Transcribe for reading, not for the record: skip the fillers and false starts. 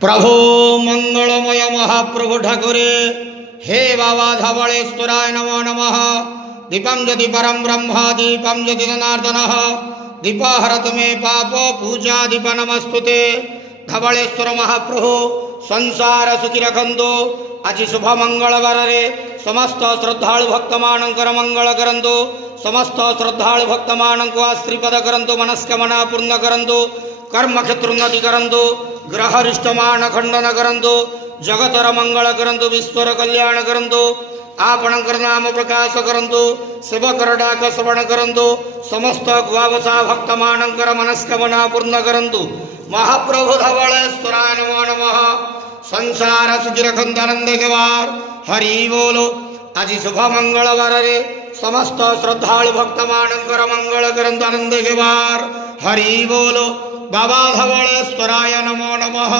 प्रभो मंगलमय महाप्रभु ठाकुरे हे बाबा धवलेश्वराय नमो नमः। दीपं ज्योति परम ब्रह्म दीपं ज्योति जनार्दन दीपहरत मे पाप पूजा दीप नमस्तुते। धवलेश्वर महाप्रभु संसार सुखी रखंतु। आज शुभ मंगलवार रे समस्त श्रद्धालु भक्त मानकर मंगल करंतु। समस्त श्रद्धालु भक्त मानक आश्रीपद करंतु। मनस्कामना पूर्ण करंतु। कर्म क्षेत्र उन्नति करंतु। ग्रहरिष्टमान खंडन करंतु। जगतर मंगल करंतु। विश्वर कल्याण करंतु। आपणकर नाम प्रकाश करंतु। सेवकर डाक श्रवण करंतु। समस्त गुआवसा भक्त मानकर मनस्कामना पूर्ण करंतु। महाप्रभु धवलेश्वराय नमो नमः। संसार सुखी रखंतु आनंद गवार हरि बोलो। आज शुभ मंगलवार रे समस्त श्रद्धालु भक्त मानकर मंगल करंतु आनंद गवार हरि बोलो। बाबा धवलेश्वराय नमो नमः।